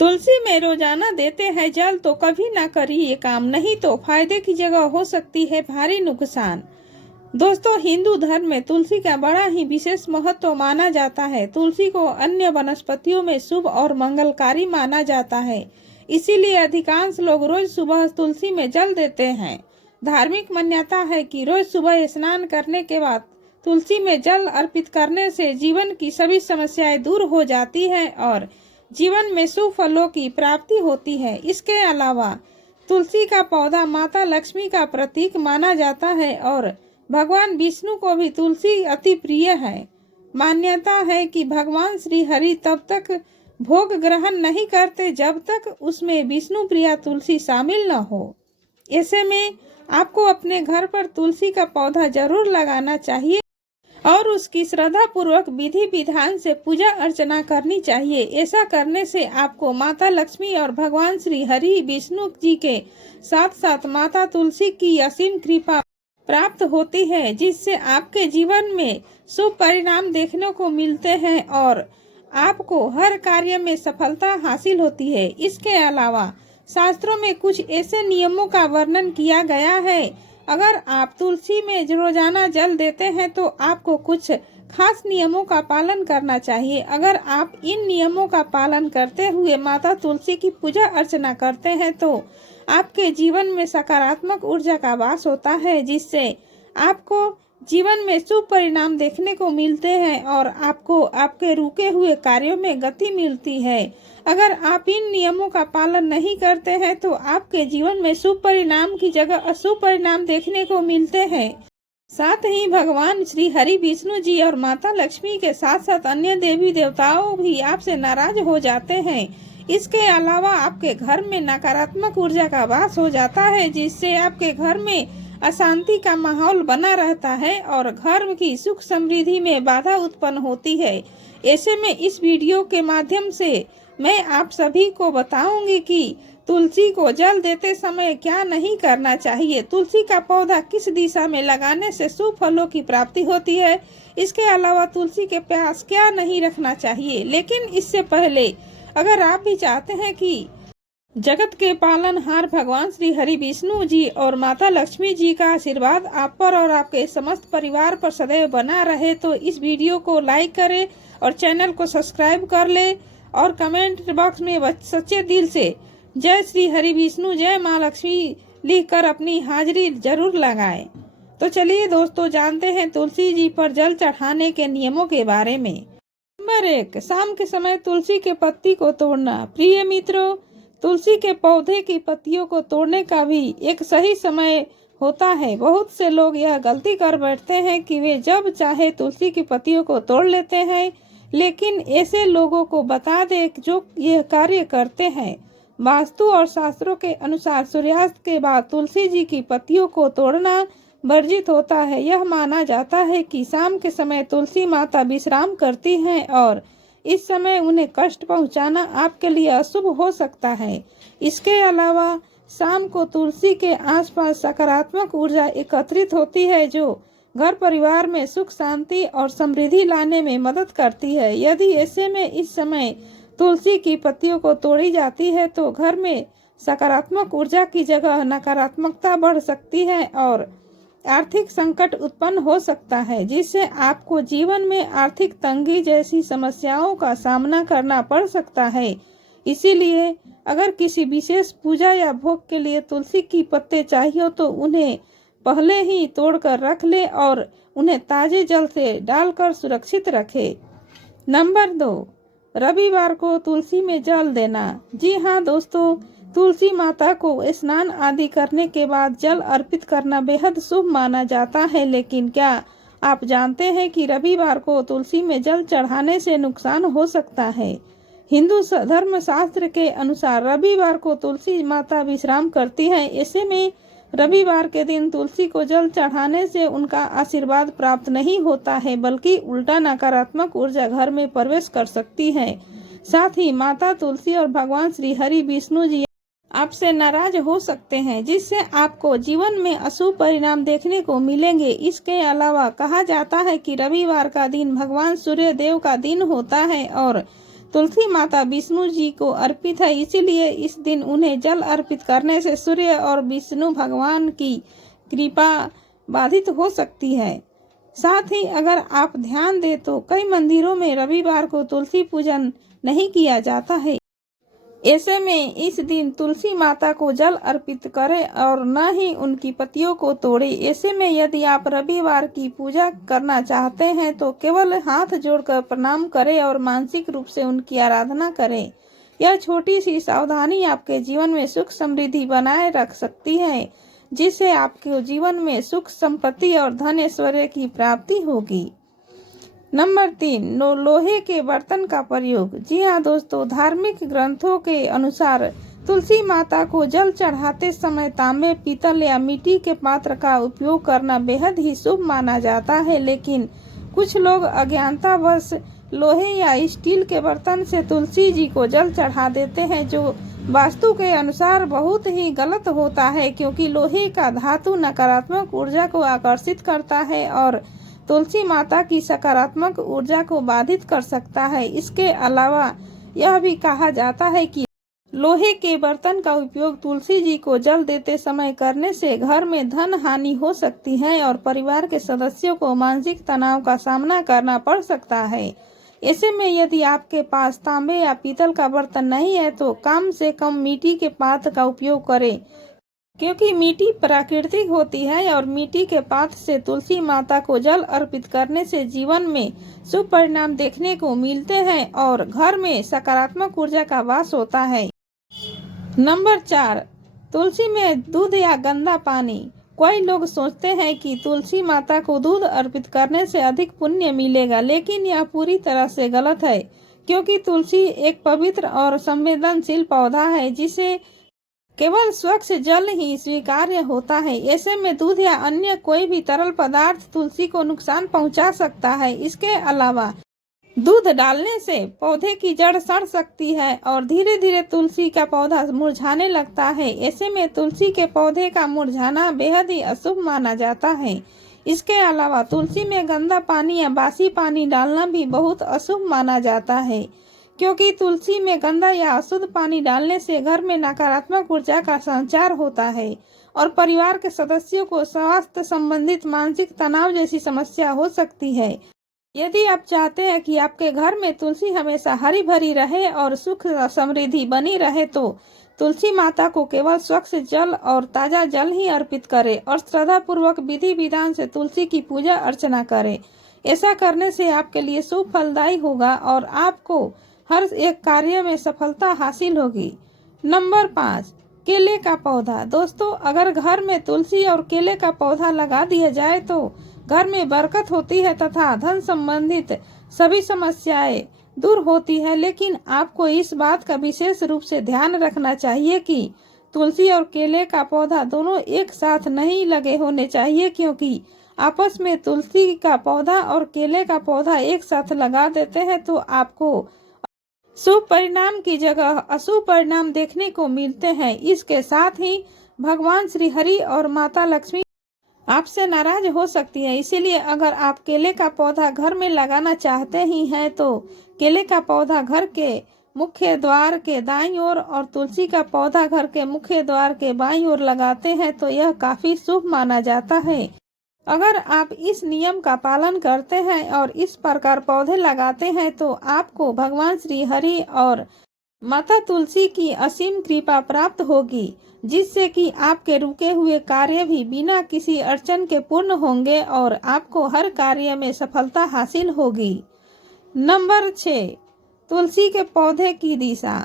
तुलसी में रोजाना देते हैं जल तो कभी ना करिए ये काम, नहीं तो फायदे की जगह हो सकती है भारी नुकसान। दोस्तों, हिंदू धर्म में तुलसी का बड़ा ही विशेष महत्व माना जाता है। तुलसी को अन्य वनस्पतियों में शुभ और मंगलकारी माना जाता है, इसीलिए अधिकांश लोग रोज सुबह तुलसी में जल देते हैं। धार्मिक मान्यता है कि रोज सुबह स्नान करने के बाद तुलसी में जल अर्पित करने से जीवन की सभी समस्याएं दूर हो जाती हैं और जीवन में शुभ फलों की प्राप्ति होती है। इसके अलावा तुलसी का पौधा माता लक्ष्मी का प्रतीक माना जाता है और भगवान विष्णु को भी तुलसी अति प्रिय है। मान्यता है कि भगवान श्री हरि तब तक भोग ग्रहण नहीं करते जब तक उसमें विष्णु प्रिया तुलसी शामिल न हो। ऐसे में आपको अपने घर पर तुलसी का पौधा जरूर लगाना चाहिए और उसकी श्रद्धा पूर्वक विधि विधान से पूजा अर्चना करनी चाहिए। ऐसा करने से आपको माता लक्ष्मी और भगवान श्री हरि विष्णु जी के साथ साथ माता तुलसी की असीम कृपा प्राप्त होती है, जिससे आपके जीवन में शुभ परिणाम देखने को मिलते हैं और आपको हर कार्य में सफलता हासिल होती है। इसके अलावा शास्त्रों में कुछ ऐसे नियमों का वर्णन किया गया है। अगर आप तुलसी में रोजाना जल देते हैं तो आपको कुछ खास नियमों का पालन करना चाहिए। अगर आप इन नियमों का पालन करते हुए माता तुलसी की पूजा अर्चना करते हैं तो आपके जीवन में सकारात्मक ऊर्जा का वास होता है, जिससे आपको जीवन में शुभ परिणाम देखने को मिलते हैं और आपको आपके रुके हुए कार्यों में गति मिलती है। अगर आप इन नियमों का पालन नहीं करते हैं तो आपके जीवन में शुभ परिणाम की जगह अशुभ परिणाम देखने को मिलते हैं। साथ ही भगवान श्री हरि विष्णु जी और माता लक्ष्मी के साथ साथ अन्य देवी देवताओं भी आपसे नाराज हो जाते हैं। इसके अलावा आपके घर में नकारात्मक ऊर्जा का वास हो जाता है, जिससे आपके घर में अशांति का माहौल बना रहता है और घर की सुख समृद्धि में बाधा उत्पन्न होती है। ऐसे में इस वीडियो के माध्यम से मैं आप सभी को बताऊंगी कि तुलसी को जल देते समय क्या नहीं करना चाहिए, तुलसी का पौधा किस दिशा में लगाने से शुभ फलों की प्राप्ति होती है। इसके अलावा तुलसी के पास क्या नहीं रखना चाहिए। लेकिन इससे पहले अगर आप भी चाहते हैं कि जगत के पालनहार भगवान श्री हरि विष्णु जी और माता लक्ष्मी जी का आशीर्वाद आप पर और आपके समस्त परिवार पर सदैव बना रहे, तो इस वीडियो को लाइक करें और चैनल को सब्सक्राइब कर ले और कमेंट बॉक्स में सच्चे दिल से जय श्री हरि विष्णु जय माँ लक्ष्मी लिखकर अपनी हाजिरी जरूर लगाएं। तो चलिए दोस्तों, जानते हैं तुलसी जी पर जल चढ़ाने के नियमों के बारे में। नंबर 1, शाम के समय तुलसी के पत्ती को तोड़ना। प्रिय मित्रों, तुलसी के पौधे की पत्तियों को तोड़ने का भी एक सही समय होता है। बहुत से लोग यह गलती कर बैठते हैं कि वे जब चाहे तुलसी की पत्तियों को तोड़ लेते हैं, लेकिन ऐसे लोगों को बता दें जो यह कार्य करते हैं। वास्तु और शास्त्रों के अनुसार सूर्यास्त के बाद तुलसी जी की पत्तियों को तोड़ना वर्जित होता है। यह माना जाता है कि शाम के समय तुलसी माता विश्राम करती हैं और इस समय उन्हें कष्ट पहुंचाना आपके लिए अशुभ हो सकता है। इसके अलावा शाम को तुलसी के आसपास सकारात्मक ऊर्जा एकत्रित होती है, जो घर परिवार में सुख शांति और समृद्धि लाने में मदद करती है। यदि ऐसे में इस समय तुलसी की पत्तियों को तोड़ी जाती है तो घर में सकारात्मक ऊर्जा की जगह नकारात्मकता बढ़ सकती है और आर्थिक संकट उत्पन्न हो सकता है, जिससे आपको जीवन में आर्थिक तंगी जैसी समस्याओं का सामना करना पड़ सकता है। इसीलिए अगर किसी विशेष पूजा या भोग के लिए तुलसी की पत्ते चाहिए तो उन्हें पहले ही तोड़कर रख ले और उन्हें ताजे जल से डालकर सुरक्षित रखें। नंबर 2, रविवार को तुलसी में जल देना। जी हाँ दोस्तों, तुलसी माता को स्नान आदि करने के बाद जल अर्पित करना बेहद शुभ माना जाता है। लेकिन क्या आप जानते हैं कि रविवार को तुलसी में जल चढ़ाने से नुकसान हो सकता है। हिंदू धर्म शास्त्र के अनुसार रविवार को तुलसी माता विश्राम करती है। ऐसे में रविवार के दिन तुलसी को जल चढ़ाने से उनका आशीर्वाद प्राप्त नहीं होता है, बल्कि उल्टा नकारात्मक ऊर्जा घर में प्रवेश कर सकती है। साथ ही माता तुलसी और भगवान श्री हरि विष्णु जी आपसे नाराज हो सकते हैं, जिससे आपको जीवन में अशुभ परिणाम देखने को मिलेंगे। इसके अलावा कहा जाता है कि रविवार का दिन भगवान सूर्य देव का दिन होता है और तुलसी माता विष्णु जी को अर्पित है, इसीलिए इस दिन उन्हें जल अर्पित करने से सूर्य और विष्णु भगवान की कृपा बाधित हो सकती है। साथ ही अगर आप ध्यान दें तो कई मंदिरों में रविवार को तुलसी पूजन नहीं किया जाता है। ऐसे में इस दिन तुलसी माता को जल अर्पित करें और न ही उनकी पत्तियों को तोड़े। ऐसे में यदि आप रविवार की पूजा करना चाहते हैं तो केवल हाथ जोड़कर प्रणाम करें और मानसिक रूप से उनकी आराधना करें। यह छोटी सी सावधानी आपके जीवन में सुख समृद्धि बनाए रख सकती है, जिससे आपके जीवन में सुख संपत्ति और धन ऐश्वर्य की प्राप्ति होगी। नंबर 3, लोहे के बर्तन का प्रयोग। जी हाँ दोस्तों, धार्मिक ग्रंथों के अनुसार तुलसी माता को जल चढ़ाते समय तांबे, पीतल या मिट्टी के पात्र का उपयोग करना बेहद ही शुभ माना जाता है, लेकिन कुछ लोग अज्ञानतावश लोहे या स्टील के बर्तन से तुलसी जी को जल चढ़ा देते हैं, जो वास्तु के अनुसार बहुत ही गलत होता है, क्योंकि लोहे का धातु नकारात्मक ऊर्जा को आकर्षित करता है और तुलसी माता की सकारात्मक ऊर्जा को बाधित कर सकता है। इसके अलावा यह भी कहा जाता है कि लोहे के बर्तन का उपयोग तुलसी जी को जल देते समय करने से घर में धन हानि हो सकती है और परिवार के सदस्यों को मानसिक तनाव का सामना करना पड़ सकता है। ऐसे में यदि आपके पास तांबे या पीतल का बर्तन नहीं है तो कम से कम मिट्टी के पात्र का उपयोग करें, क्योंकि मिट्टी प्राकृतिक होती है और मिट्टी के पात्र से तुलसी माता को जल अर्पित करने से जीवन में शुभ परिणाम देखने को मिलते हैं और घर में सकारात्मक ऊर्जा का वास होता है। नंबर 4, तुलसी में दूध या गंदा पानी। कोई लोग सोचते हैं कि तुलसी माता को दूध अर्पित करने से अधिक पुण्य मिलेगा, लेकिन यह पूरी तरह से गलत है, क्योंकि तुलसी एक पवित्र और संवेदनशील पौधा है जिसे केवल स्वच्छ जल ही स्वीकार्य होता है। ऐसे में दूध या अन्य कोई भी तरल पदार्थ तुलसी को नुकसान पहुंचा सकता है। इसके अलावा दूध डालने से पौधे की जड़ सड़ सकती है और धीरे धीरे तुलसी का पौधा मुरझाने लगता है। ऐसे में तुलसी के पौधे का मुरझाना बेहद ही अशुभ माना जाता है। इसके अलावा तुलसी में गंदा पानी या बासी पानी डालना भी बहुत अशुभ माना जाता है, क्योंकि तुलसी में गंदा या अशुद्ध पानी डालने से घर में नकारात्मक ऊर्जा का संचार होता है और परिवार के सदस्यों को स्वास्थ्य संबंधित मानसिक तनाव जैसी समस्या हो सकती है। यदि आप चाहते हैं कि आपके घर में तुलसी हमेशा हरी भरी रहे और सुख समृद्धि बनी रहे तो तुलसी माता को केवल स्वच्छ जल और ताजा जल ही अर्पित करें और श्रद्धा पूर्वक विधि विधान से तुलसी की पूजा अर्चना करें। ऐसा करने से आपके लिए शुभ फलदायी होगा और आपको हर एक कार्य में सफलता हासिल होगी। नंबर 5, केले का पौधा। दोस्तों, अगर घर में तुलसी और केले का पौधा लगा दिया जाए तो घर में बरकत होती है तथा धन संबंधित सभी समस्याएं दूर होती है, लेकिन आपको इस बात का विशेष रूप से ध्यान रखना चाहिए कि तुलसी और केले का पौधा दोनों एक साथ नहीं लगे होने चाहिए, क्योंकि आपस में तुलसी का पौधा और केले का पौधा एक साथ लगा देते हैं तो आपको शुभ परिणाम की जगह अशुभ परिणाम देखने को मिलते हैं। इसके साथ ही भगवान श्री हरि और माता लक्ष्मी आपसे नाराज हो सकती है। इसीलिए अगर आप केले का पौधा घर में लगाना चाहते ही हैं तो केले का पौधा घर के मुख्य द्वार के दाईं ओर और तुलसी का पौधा घर के मुख्य द्वार के बाईं ओर लगाते हैं तो यह काफी शुभ माना जाता है। अगर आप इस नियम का पालन करते हैं और इस प्रकार पौधे लगाते हैं तो आपको भगवान श्री हरि और माता तुलसी की असीम कृपा प्राप्त होगी, जिससे कि आपके रुके हुए कार्य भी बिना किसी अड़चन के पूर्ण होंगे और आपको हर कार्य में सफलता हासिल होगी। नंबर 6, तुलसी के पौधे की दिशा।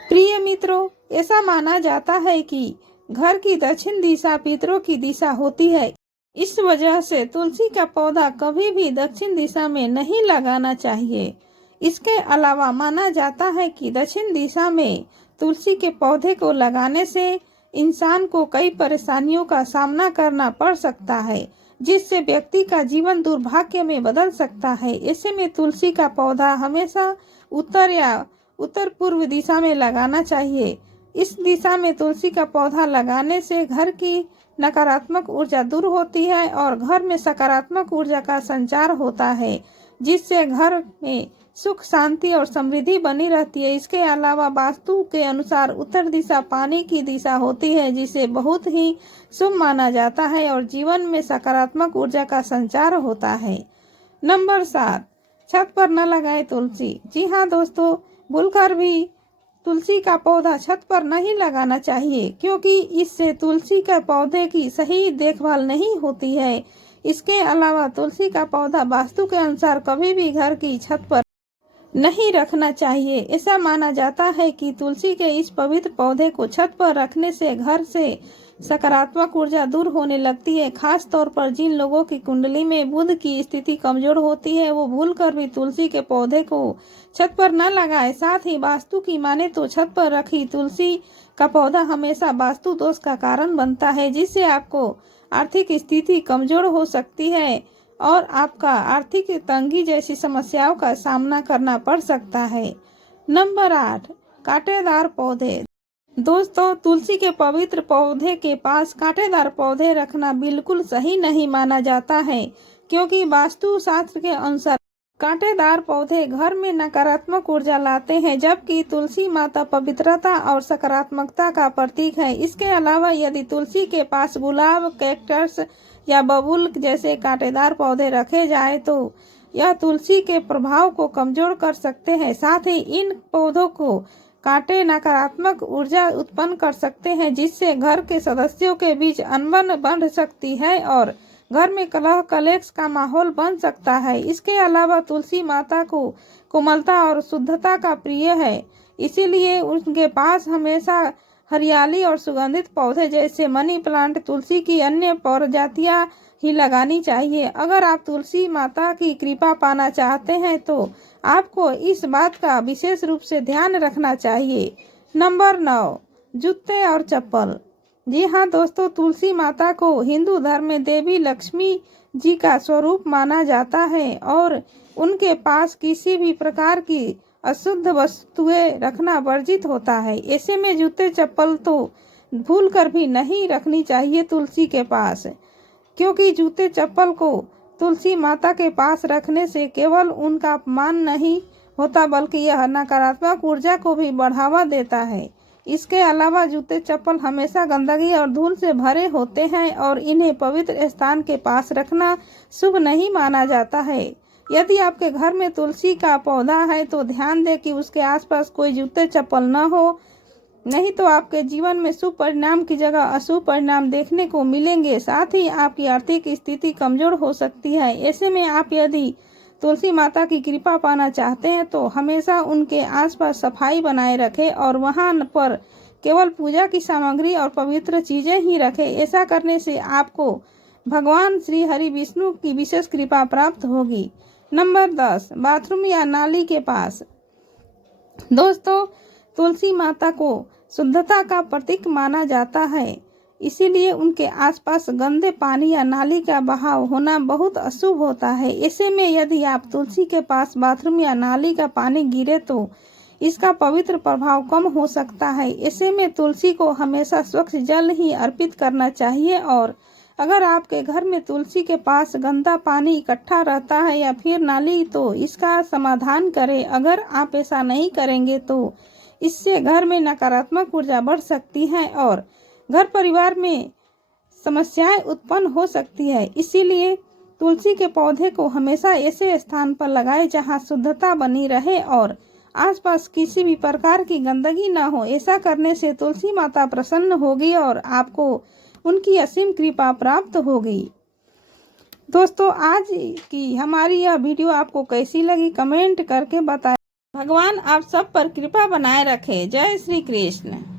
प्रिय मित्रों, ऐसा माना जाता है कि घर की दक्षिण दिशा पितरों की दिशा होती है। इस वजह से तुलसी का पौधा कभी भी दक्षिण दिशा में नहीं लगाना चाहिए। इसके अलावा माना जाता है कि दक्षिण दिशा में तुलसी के पौधे को लगाने से इंसान को कई परेशानियों का सामना करना पड़ सकता है, जिससे व्यक्ति का जीवन दुर्भाग्य में बदल सकता है। ऐसे में तुलसी का पौधा हमेशा उत्तर या उत्तर पूर्व दिशा में लगाना चाहिए। इस दिशा में तुलसी का पौधा लगाने से घर की नकारात्मक ऊर्जा दूर होती है और घर में सकारात्मक ऊर्जा का संचार होता है, जिससे घर में सुख शांति और समृद्धि बनी रहती है। इसके अलावा वास्तु के अनुसार उत्तर दिशा पानी की दिशा होती है, जिसे बहुत ही शुभ माना जाता है और जीवन में सकारात्मक ऊर्जा का संचार होता है। नंबर 7, छत पर न लगाए तुलसी। जी हाँ दोस्तों, भूलकर भी तुलसी का पौधा छत पर नहीं लगाना चाहिए, क्योंकि इससे तुलसी के पौधे की सही देखभाल नहीं होती है। इसके अलावा तुलसी का पौधा वास्तु के अनुसार कभी भी घर की छत पर नहीं रखना चाहिए। ऐसा माना जाता है कि तुलसी के इस पवित्र पौधे को छत पर रखने से घर से सकारात्मक ऊर्जा दूर होने लगती है। खास तौर पर जिन लोगों की कुंडली में बुध की स्थिति कमजोर होती है, वो भूलकर भी तुलसी के पौधे को छत पर न लगाए। साथ ही वास्तु की माने तो छत पर रखी तुलसी का पौधा हमेशा वास्तु दोष का कारण बनता है, जिससे आपको आर्थिक स्थिति कमजोर हो सकती है और आपका आर्थिक तंगी जैसी समस्याओं का सामना करना पड़ सकता है। नंबर 8, कांटेदार पौधे। दोस्तों, तुलसी के पवित्र पौधे के पास कांटेदार पौधे रखना बिल्कुल सही नहीं माना जाता है, क्योंकि वास्तु शास्त्र के अनुसार कांटेदार पौधे घर में नकारात्मक ऊर्जा लाते हैं, जबकि तुलसी माता पवित्रता और सकारात्मकता का प्रतीक है। इसके अलावा यदि तुलसी के पास गुलाब, कैक्टस या बबूल जैसे कांटेदार पौधे रखे जाए तो यह तुलसी के प्रभाव को कमजोर कर सकते हैं। साथ ही इन पौधों को कांटे नकारात्मक ऊर्जा उत्पन्न कर सकते हैं, जिससे घर के सदस्यों के बीच अनबन बढ़ सकती है और घर में कलह कलेश का माहौल बन सकता है। इसके अलावा तुलसी माता को कोमलता और शुद्धता का प्रिय है, इसीलिए उनके पास हमेशा हरियाली और सुगंधित पौधे जैसे मनी प्लांट, तुलसी की अन्य प्रजातियां ही लगानी चाहिए। अगर आप तुलसी माता की कृपा पाना चाहते हैं तो आपको इस बात का विशेष रूप से ध्यान रखना चाहिए। नंबर 9, जूते और चप्पल। जी हाँ दोस्तों, तुलसी माता को हिंदू धर्म में देवी लक्ष्मी जी का स्वरूप माना जाता है और उनके पास किसी भी प्रकार की अशुद्ध वस्तुएं रखना वर्जित होता है। ऐसे में जूते चप्पल तो भूलकर भी नहीं रखनी चाहिए तुलसी के पास, क्योंकि जूते चप्पल को तुलसी माता के पास रखने से केवल उनका अपमान नहीं होता, बल्कि यह नकारात्मक ऊर्जा को भी बढ़ावा देता है। इसके अलावा जूते चप्पल हमेशा गंदगी और धूल से भरे होते हैं और इन्हें पवित्र स्थान के पास रखना शुभ नहीं माना जाता है। यदि आपके घर में तुलसी का पौधा है तो ध्यान दें कि उसके आसपास कोई जूते चप्पल न हो, नहीं तो आपके जीवन में शुभ परिणाम की जगह अशुभ परिणाम देखने को मिलेंगे। साथ ही आपकी आर्थिक स्थिति कमजोर हो सकती है। ऐसे में आप यदि तुलसी माता की कृपा पाना चाहते हैं तो हमेशा उनके आसपास सफाई बनाए रखें और वहां पर केवल पूजा की सामग्री और पवित्र चीजें ही रखें। ऐसा करने से आपको भगवान श्री हरि विष्णु की विशेष कृपा प्राप्त होगी। नंबर 10, बाथरूम या नाली के पास। दोस्तों, तुलसी माता को शुद्धता का प्रतीक माना जाता है, इसीलिए उनके आसपास गंदे पानी या नाली का बहाव होना बहुत अशुभ होता है। ऐसे में यदि आप तुलसी के पास बाथरूम या नाली का पानी गिरे तो इसका पवित्र प्रभाव कम हो सकता है। ऐसे में तुलसी को हमेशा स्वच्छ जल ही अर्पित करना चाहिए और अगर आपके घर में तुलसी के पास गंदा पानी इकट्ठा रहता है या फिर नाली, तो इसका समाधान करें। अगर आप ऐसा नहीं करेंगे तो इससे घर में नकारात्मक ऊर्जा बढ़ सकती है और घर परिवार में समस्याएं उत्पन्न हो सकती है। इसीलिए तुलसी के पौधे को हमेशा ऐसे स्थान पर लगाएं जहां शुद्धता बनी रहे और आसपास किसी भी प्रकार की गंदगी न हो। ऐसा करने से तुलसी माता प्रसन्न होगी और आपको उनकी असीम कृपा प्राप्त होगी। दोस्तों, आज की हमारी यह वीडियो आपको कैसी लगी कमेंट करके बताएं। भगवान आप सब पर कृपा बनाए रखे। जय श्री कृष्ण।